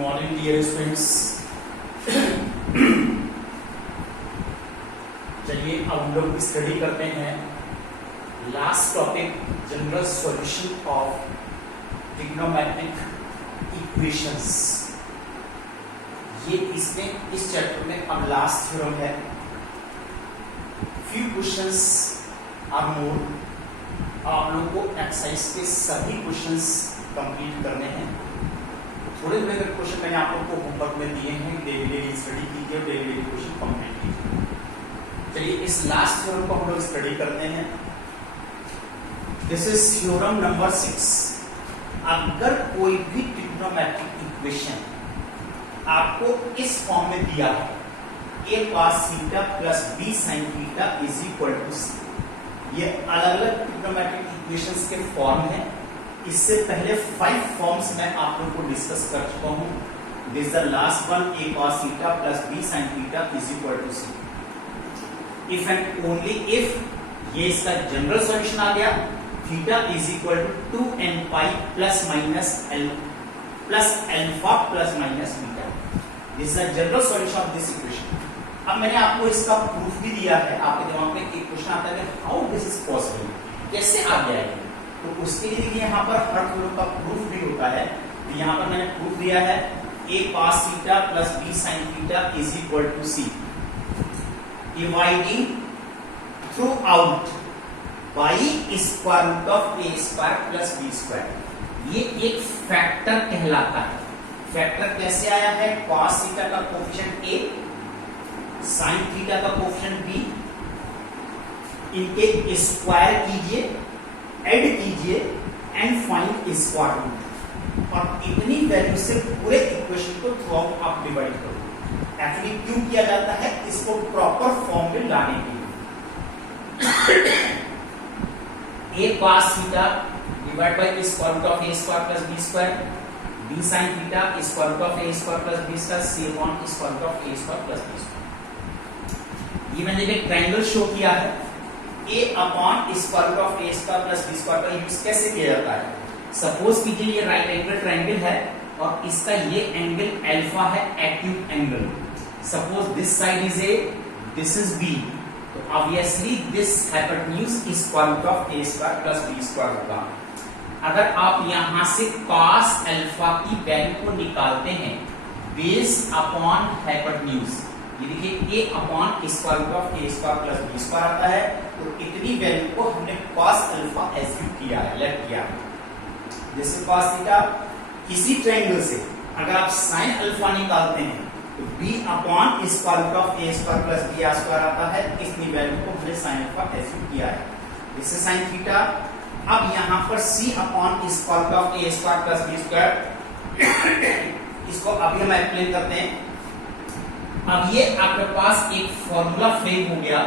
Morning dear students. चलिए अब हम लोग स्टडी करते हैं last topic, general solution of trigonometric equations. ये इसमें इस चैप्टर में अब लास्ट थ्योरम है। Few questions are more. आप लोगों को एक्सरसाइज के सभी क्वेश्चंस कंप्लीट करने हैं। थोड़े थोड़े क्वेश्चन मैंने आप लोगों को होमवर्क में दिए हैं, डेली डेली स्टडी कीजिए और डेली डेली क्वेश्चन कंप्लीट कीजिए। चलिए इस लास्ट थ्योरम को हम लोग स्टडी करते हैं। This is theorem number 6। अगर कोई भी ट्रिग्नोमेट्रिक इक्वेशन आपको इस फॉर्म में दिया है, a cos theta plus b sin theta is equal to c। ये अलग अलग ट्रिग्नोमेट्रिक इक्वेशंस के फॉर्म हैं। इससे पहले 5 फॉर्म्स मैं आप लोगों को डिस्कस कर चुका हूं। This is the last one, a cos theta plus b sin theta is equal to c। If and only if ये इसका जनरल सॉल्यूशन आ गया, theta is equal to 2n pi plus minus l plus alpha plus minus beta. This is the general solution of this equation. अब मैंने आपको इसका proof भी दिया है। आपके दिमाग में एक क्वेश्चन आता है, हाउ दिस इज पॉसिबल, कैसे आ गया है? तो उसके लिए यहाँ पर हर थ्योरम का प्रूफ भी होता है। तो यहाँ पर मैंने प्रूफ दिया है, a cos theta plus b sin theta is equal to c, dividing throughout by square root of a square plus b square. ये एक फैक्टर कहलाता है। फैक्टर कैसे आया है? cos थीटा का कोफिशिएंट a, sin थीटा का coefficient b, इनके स्क्वायर कीजिए, ऐड कीजिए एंड फाइंड स्क्वायर रूट। और इतनी वैल्यू से पूरे इक्वेशन को थ्रू आउट आप डिवाइड करो। एक्चुअली क्यों किया जाता है? इसको प्रॉपर फॉर्म में लाने के लिए। a cos theta divide by square root of a square plus b square, b sin theta square root of a square plus b square, c upon square root of a square plus b square. ये मैंने एक triangle show किया है। a upon square root of a square plus b square का use कैसे किया जाता है? सपोज कीजिए ये राइट एंगल ट्रायंगल है और इसका ये एंगल अल्फा है, acute angle. Suppose this side is a, this is b, तो obviously this hypotenuse square root of a square plus b square होगा। अगर आप यहां से cos अल्फा की वैल्यू को निकालते हैं बेस अपॉन हाइपोटेन्यूज, ये देखिए a upon square root of a square plus b square आता है। तो इतनी वैल्यू को हमने cos अल्फा एज्यूम किया है, लेट किया है। जैसे cos थीटा, इसी ट्रायंगल से अगर आप sin अल्फा निकालते हैं तो b upon square root of a square plus b square आता है। इतनी वैल्यू को हमने sin अल्फा एज्यूम किया है। जैसे sin थीटा, अब यहां पर c upon square root of a square plus b square, इसको अभी हम एक्सप्लेन करते हैं। अब ये आपके पास एक फॉर्मूला फ्रेम हो गया,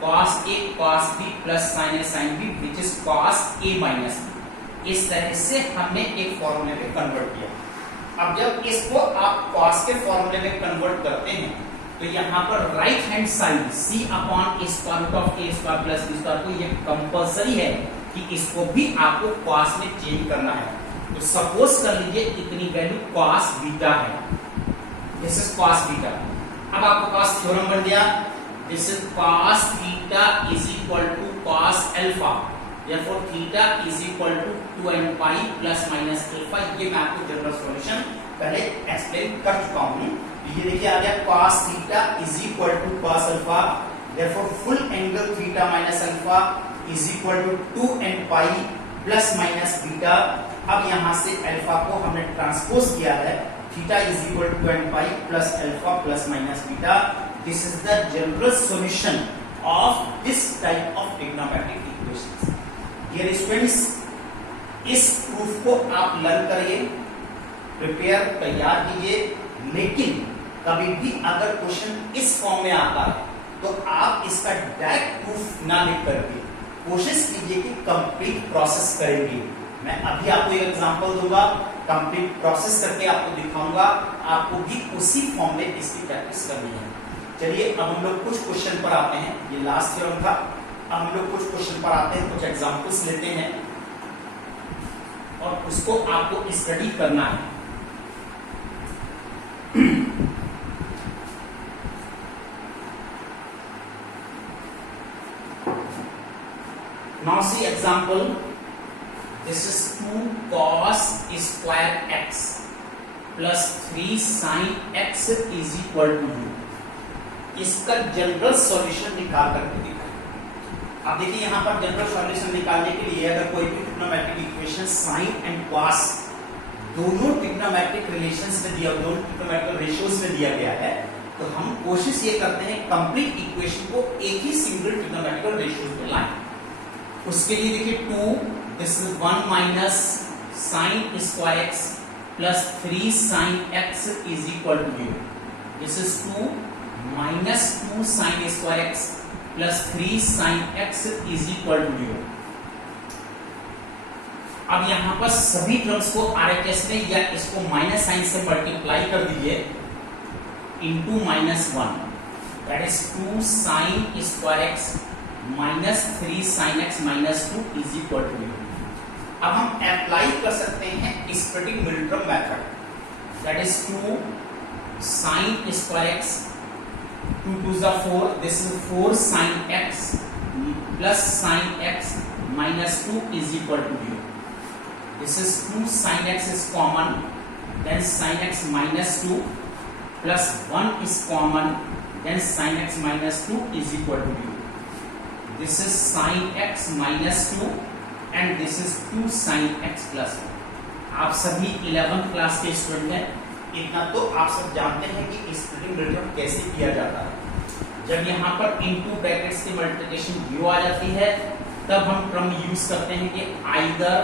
cos a cos b plus sin a sin b which is cos a minus b। इस तरह से हमने एक फॉर्मूले में कन्वर्ट किया। अब जब इसको आप cos के फॉर्मूले में कन्वर्ट करते हैं तो यहाँ पर right hand side c upon square root of a square plus b square को ये कंपलसरी है कि इसको भी आपको cos में चेंज करना है। तो सपोज कर लीजिए इतनी वैल्यू cos बीटा है, दिस इज cos बीटा। अब आपके पास थ्योरम बन गया, this is cos theta is equal to cos alpha, therefore theta is equal to 2n pi plus minus alpha. ये मैं आपको जनरल सॉल्यूशन पहले एक्सप्लेन कर चुका हूं। ये देखिए आ गया cos theta is equal to cos alpha, therefore full angle theta minus alpha is equal to 2n pi plus minus beta. अब यहां से अल्फा को हमने ट्रांसपोज किया है, theta is equal to 2n pi plus alpha plus minus beta. This is the general solution of this type of trigonometric equations. Dear students, इस proof को आप लर्न करिए, प्रिपेयर तैयार कीजिए। लेकिन कभी भी अगर क्वेश्चन इस फॉर्म में आता है तो आप इसका डायरेक्ट प्रूफ ना लिख करके कोशिश कीजिए कि कंप्लीट प्रोसेस करेंगे। मैं अभी आपको एक एग्जांपल दूंगा, कंप्लीट प्रोसेस करके आपको दिखाऊंगा। आपको भी उसी फॉर्म में इसकी प्रैक्टिस करनी है। चलिए अब हम लोग कुछ क्वेश्चन पर आते हैं। ये लास्ट थ्योरम था। अब हम लोग कुछ क्वेश्चन पर आते हैं, कुछ एग्जांपल्स लेते हैं और उसको आपको स्टडी करना है। Now see example. This is 2 cos square x plus 3 sin x is equal to u. इसका जनरल सॉल्यूशन निकाल करके दिखाएं। अब देखिए यहाँ पर जनरल सॉल्यूशन निकालने के लिए अगर कोई भी trigonometric equation sine and cos दोनों ट्रिग्नोमेट्रिक रिलेशंस में दिया, दोनों ट्रिग्नोमेट्रिक रेशियोज में दिया गया है, तो हम कोशिश ये करते हैं कंप्लीट इक्वेशन को एक ही सिंगल ट्रिग्नोमेट्रिक रेशियोज में लाएं। उसके लिए देखिए 2, this is 1 minus sine square x plus 3 sine x is equal to 0। This is 2 minus 2 sine square x plus 3 sine x is equal to 0। अब यहां पर सभी टर्म्स को आरएचएस में या इसको माइनस साइन से मल्टीप्लाई कर दीजिए into -1, that is 2 sine square x minus 3 sine x minus 2 is equal to 0। अब हम अप्लाई कर सकते हैं splitting middle term method, that is 2 sine square x 2 2 is 4, this is 4 sin x plus sin x minus 2 is equal to 0. This is 2 sin x is common, then sin x minus 2 plus 1 is common, then sin x minus 2 is equal to 0. This is sin x minus 2 and this is 2 sin x plus 1. आप सभी 11th class के student हैं, इतना तो आप सब जानते हैं कि स्प्लिटिंग मिडिल टर्म कैसे किया जाता है। जब यहाँ पर इनटू ब्रैकेट्स की मल्टीप्लिकेशन 0 आ जाती है तब हम टर्म यूज करते हैं कि either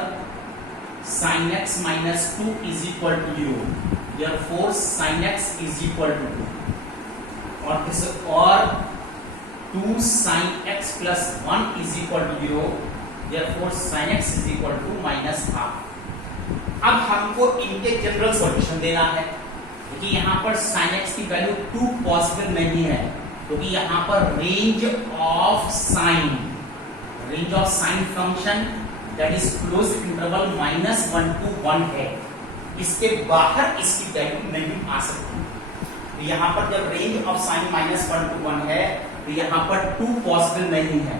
sin x minus 2 is equal to 0, therefore sin x is equal to 2, और this or 2 sin x plus 1 is equal to 0, therefore sin x is equal to -half। अब हमको इनके जनरल सॉल्यूशन देना है, क्योंकि यहाँ पर sin x की वैल्यू 2 पॉसिबल नहीं है, क्योंकि यहाँ पर range of sine function that is close interval -1 to 1 है, इसके बाहर इसकी वैल्यू नहीं आ सकती। तो यहाँ पर जब रेंज ऑफ साइन -1 to 1 है तो यहाँ पर 2 पॉसिबल नहीं है।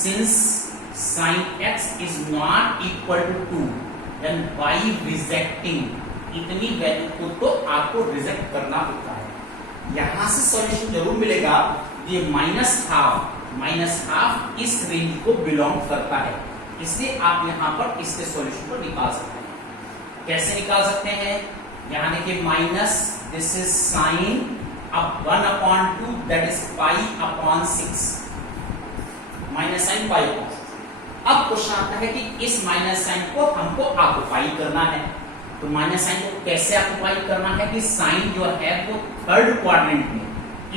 Since sin x is not equal to 2, then by rejecting इतनी वैल्यू को तो आपको रिजेक्ट करना होता है। यहां से सॉल्यूशन जरूर मिलेगा, ये -half इस रेंज को बिलोंग करता है, इसलिए आप यहां पर इसके सॉल्यूशन को निकाल सकते हैं। कैसे निकाल सकते हैं? यहां देखिए माइनस, दिस इज साइन, अब 1/2 दैट इज π/6, माइनस साइन π/6। अब क्वेश्चन आता है कि इस माइनस साइन को हमको ऑक्युपाई करना है, तो माइनस साइन को कैसे ऑक्युपाई करना है कि साइन जो है वो थर्ड क्वाड्रेंट में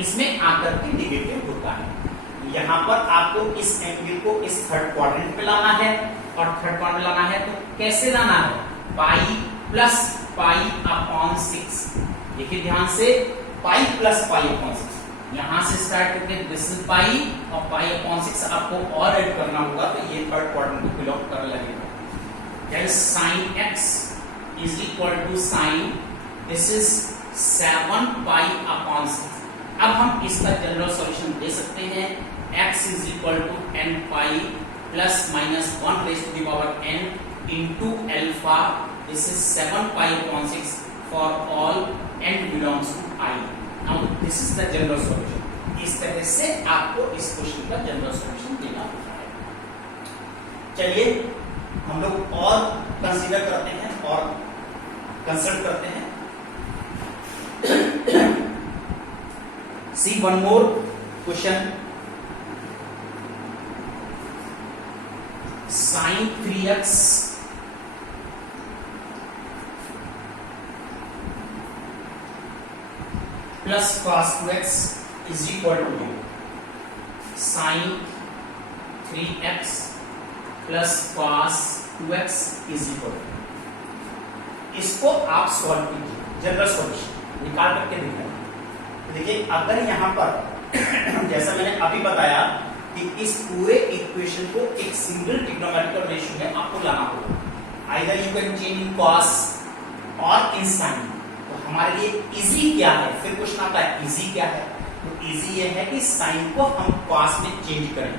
इसमें आकर के नेगेटिव होता है। यहाँ पर आपको इस एंगल को इस थर्ड क्वाड्रेंट में लाना है, और थर्ड क्वाड्रेंट लाना है तो कैसे लाना है? Pi plus π/6। देखिए ध्यान से, पाई प्लस π/6, यहां से स्टार्ट करके दिस इज पाई और π/6 आपको और ऐड करना होगा, तो ये थर्ड क्वाड्रेंट को बिलोंग कर लगेगा। That is sin x is equal to sin, this is 7 π/6। अब हम इसका जनरल सॉल्यूशन दे सकते हैं, x is equal to n pi plus minus 1 raised to the power n into alpha, this is 7 π/6 for all n belongs to I। Now this is the general solution। इस तरह से आपको इस question का general solution देना होता है। चलिए हम लोग और कंसीडर करते हैं और कंसल्ट करते हैं। See one more question, sin 3x plus cos 2x is equal to sin 3x plus cos 2x is equal to, इसको आप सॉल्व कीजिए, जनरल सॉल्यूशन निकाल करके दिखाइए। देखिए अगर यहाँ पर जैसा मैंने अभी बताया कि इस पूरे इक्वेशन को एक सिंगल ट्रिग्नोमेट्रिकल रेशियो में आपको लाना होगा, either you can change in cos और इन साइन। तो हमारे लिए इजी क्या है? फिर क्वेश्चन आता है इजी क्या है? तो इजी ये है कि साइन को हम कॉस में चेंज करें,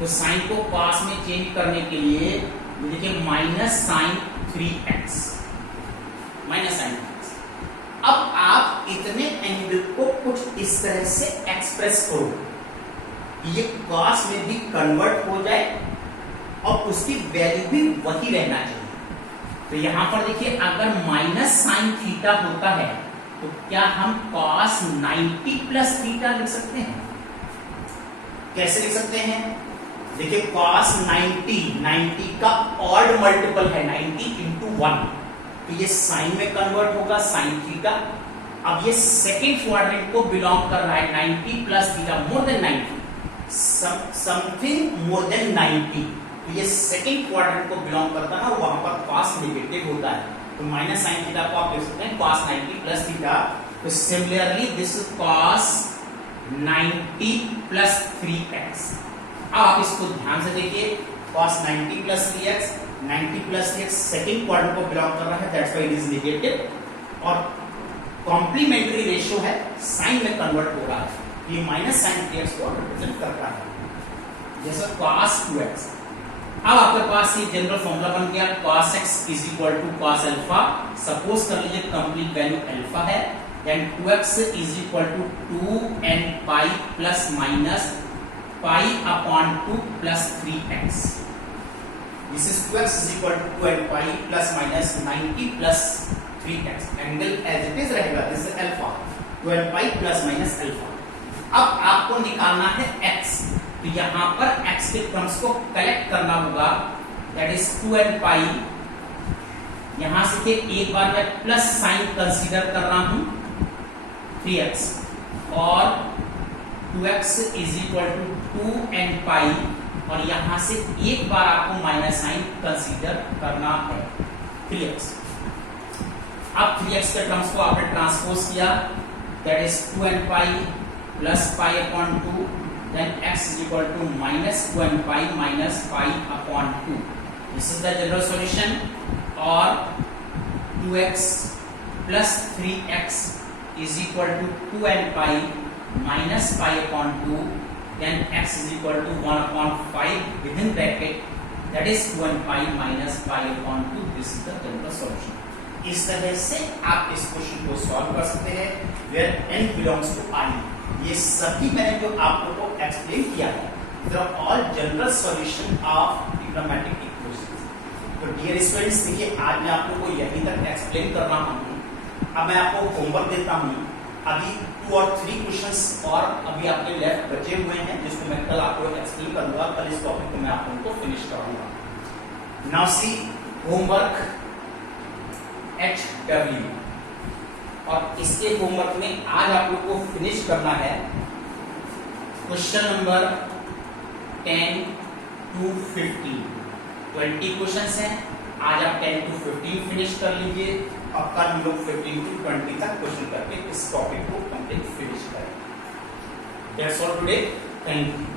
तो साइन को कॉस में चेंज करने के लिए देखिए minus sign 3x, minus sign 3x। अब आप इतने एंगल को कुछ इस तरह से एक्सप्रेस करो, ये कॉस में भी कन्वर्ट हो जाए और उसकी वैल्यू भी वही रहना चाहिए। तो यहां पर देखिए अगर माइनस साइन थीटा होता है तो क्या हम कॉस 90 प्लस थीटा लिख सकते हैं? कैसे लिख सकते हैं? देखिए कॉस 90 का ऑड मल्टीपल है 90 इंटू 1, तो ये साइन में कन्वर्ट होगा साइन थीटा। अब ये सेकेंड क्वाड्रेंट को बिलोंग कर रहा है 90 plus theta, more than 90, something more than 90, तो ये सेकेंड क्वाड्रेंट को बिलोंग करता है, वहां पर कॉस नेगेटिव होता है, तो माइनस साइन थीटा को आप लिख सकते हैं कॉस 90 प्लस थीटा। तो similarly this cos 90 plus 3x। अब आप इसको ध्यान से देखिए, cos 90 plus 3x, 90 plus 3x second quadrant को बिलोंग कर रहा है, that's why it is negative, और कॉम्प्लीमेंट्री रेशियो है, साइन में कन्वर्ट हो रहा है, ये माइनस साइन 3x को रिप्रेजेंट करता है, जैसे cos 2x। अब आपके पास ये जनरल फॉर्मूला बन गया, cos x is equal to cos अल्फा। सपोज कर लीजिए कंप्लीट वैल्यू अल्फा है, then 2x is equal to 2n pi plus minus pi upon 2 plus 3x। This is 2x is equal to 2n pi plus minus 90 plus 3x। Angle as it is रहेगा, this is alpha, 2n pi plus minus alpha. अब आपको निकालना है x, तो यहां पर x के terms को कलेक्ट करना होगा, दैट इज 2n पाई। यहां से थे एक बार मैं प्लस साइन कंसीडर कर रहा हूं 3x, और 2x is equal to 2n पाई, और यहां से एक बार आपको माइनस साइन कंसीडर करना है 3x। अब 3x के टर्म्स को आपने ट्रांसपोज किया, that is 2n pi plus pi upon 2, then x is equal to minus 2n pi minus pi upon 2. This is the general solution, or 2x plus 3x is equal to 2n pi minus pi upon 2, then x is equal to 1 upon 5 within bracket, that is 2n pi minus pi upon 2. This is the general solution. इस तरह से आप इस question को solve कर सकते हैं, where n belongs to I. ये सभी मैंने जो आप लोगों को एक्सप्लेन किया है, they are all general solution of trigonometric equations. तो डियर स्टूडेंट्स देखिए, आज मैं आप लोगों को यहीं तक एक्सप्लेन कर रहा हूँ। अब मैं आपको होमवर्क देता हूँ, अभी 2 और 3 क्वेश्चंस और अभी आपके लेफ्ट बचे हुए हैं, जिसको मैं कल आपको एक्सप्लेन करूंगा, कल इस टॉपिक को मैं आप लोगों को फिनिश कराऊंगा। नाउ सी होमवर्क HW, और इसके होमवर्क में आज आप लोग को फिनिश करना है क्वेश्चन नंबर 10 to 15। 20 क्वेश्चंस हैं, आज आप 10 to 15 फिनिश कर लीजिए, और कल हम लोग 15 to 20 तक क्वेश्चन करके इस टॉपिक को कंप्लीट फिनिश करें। That's all today, thank you.